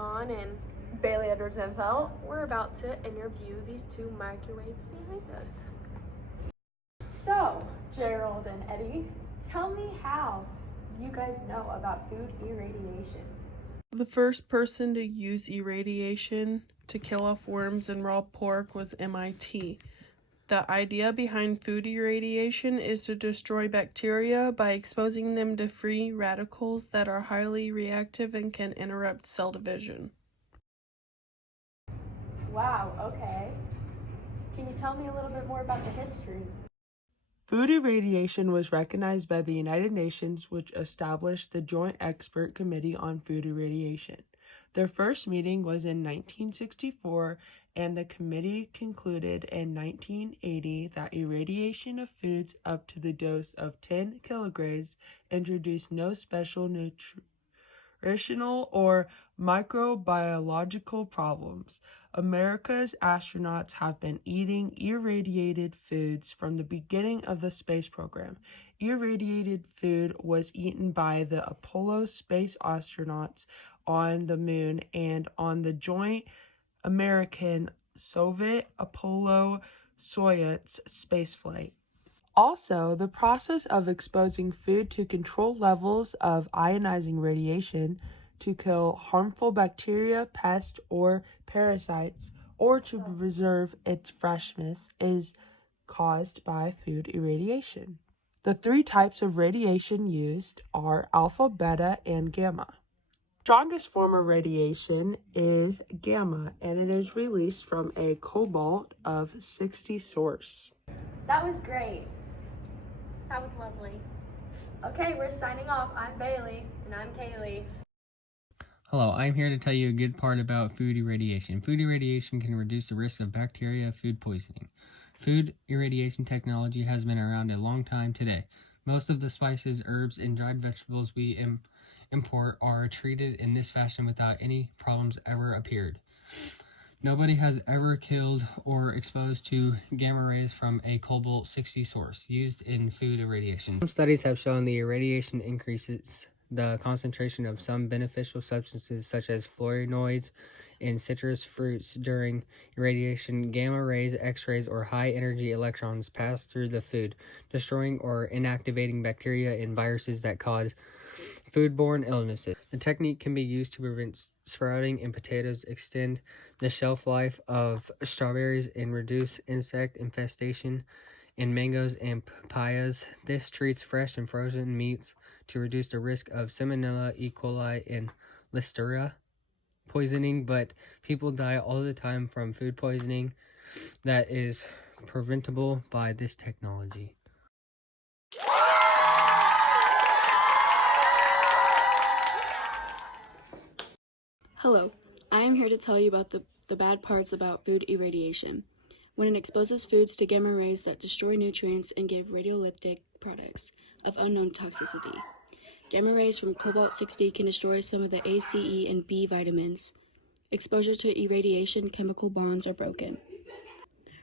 Vaughn and Bailey Edwards-Enfeld. we're about to interview these two microwaves behind us. So, Gerald and Eddie, tell me how you guys know about food irradiation. The first person to use irradiation to kill off worms in raw pork was MIT. The idea behind food irradiation is to destroy bacteria by exposing them to free radicals that are highly reactive and can interrupt cell division. Wow, okay. Can you tell me a little bit more about the history? Food irradiation was recognized by the United Nations, which established the Joint Expert Committee on Food Irradiation. Their first meeting was in 1964, and the committee concluded in 1980 that irradiation of foods up to the dose of 10 kilograms introduced no special nutritional or microbiological problems. America's astronauts have been eating irradiated foods from the beginning of the space program. Irradiated food was eaten by the Apollo space astronauts on the moon and on the joint American-Soviet Apollo-Soyuz spaceflight. Also, the process of exposing food to controlled levels of ionizing radiation to kill harmful bacteria, pests, or parasites, or to preserve its freshness is caused by food irradiation. The three types of radiation used are alpha, beta, and gamma. The strongest form of radiation is gamma, and it is released from a cobalt of 60 source. That was great. That was lovely. Okay, we're signing off. I'm Bailey. And I'm Kaylee. Hello, I'm here to tell you a good part about food irradiation. Food irradiation can reduce the risk of bacteria food poisoning. Food irradiation technology has been around a long time today. Most of the spices, herbs, and dried vegetables we import are treated in this fashion without any problems ever appeared. Nobody has ever killed or exposed to gamma rays from a cobalt-60 source used in food irradiation. Some studies have shown the irradiation increases the concentration of some beneficial substances such as flavonoids in citrus fruits. During irradiation, gamma rays, X-rays, or high-energy electrons pass through the food, destroying or inactivating bacteria and viruses that cause foodborne illnesses. The technique can be used to prevent sprouting in potatoes, extend the shelf life of strawberries, and reduce insect infestation in mangoes and papayas. This treats fresh and frozen meats to reduce the risk of Salmonella, E. coli, and Listeria poisoning, but people die all the time from food poisoning that is preventable by this technology. Hello, I am here to tell you about the bad parts about food irradiation. When it exposes foods to gamma rays that destroy nutrients and give radiolytic products of unknown toxicity. Gamma rays from cobalt-60 can destroy some of the A, C, E, and B vitamins. Exposure to irradiation, chemical bonds are broken.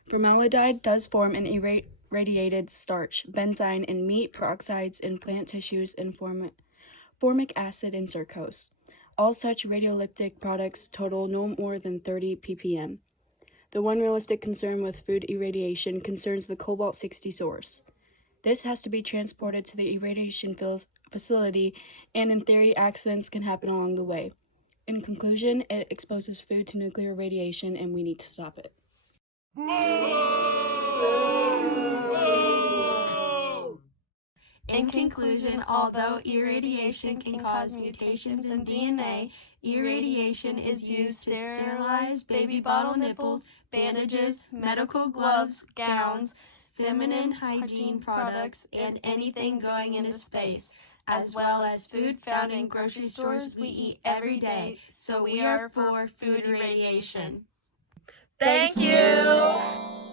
Formaldehyde does form an irradiated starch, benzene in meat, peroxides in plant tissues, and formic acid in sucrose. All such radiolytic products total no more than 30 ppm. The one realistic concern with food irradiation concerns the cobalt-60 source. This has to be transported to the irradiation facility, and in theory, accidents can happen along the way. In conclusion, it exposes food to nuclear radiation, and we need to stop it. In conclusion, although irradiation can cause mutations in DNA, irradiation is used to sterilize baby bottle nipples, bandages, medical gloves, gowns, feminine hygiene products, and anything going into space, as well as food found in grocery stores we eat every day. So we are for food irradiation. Thank you!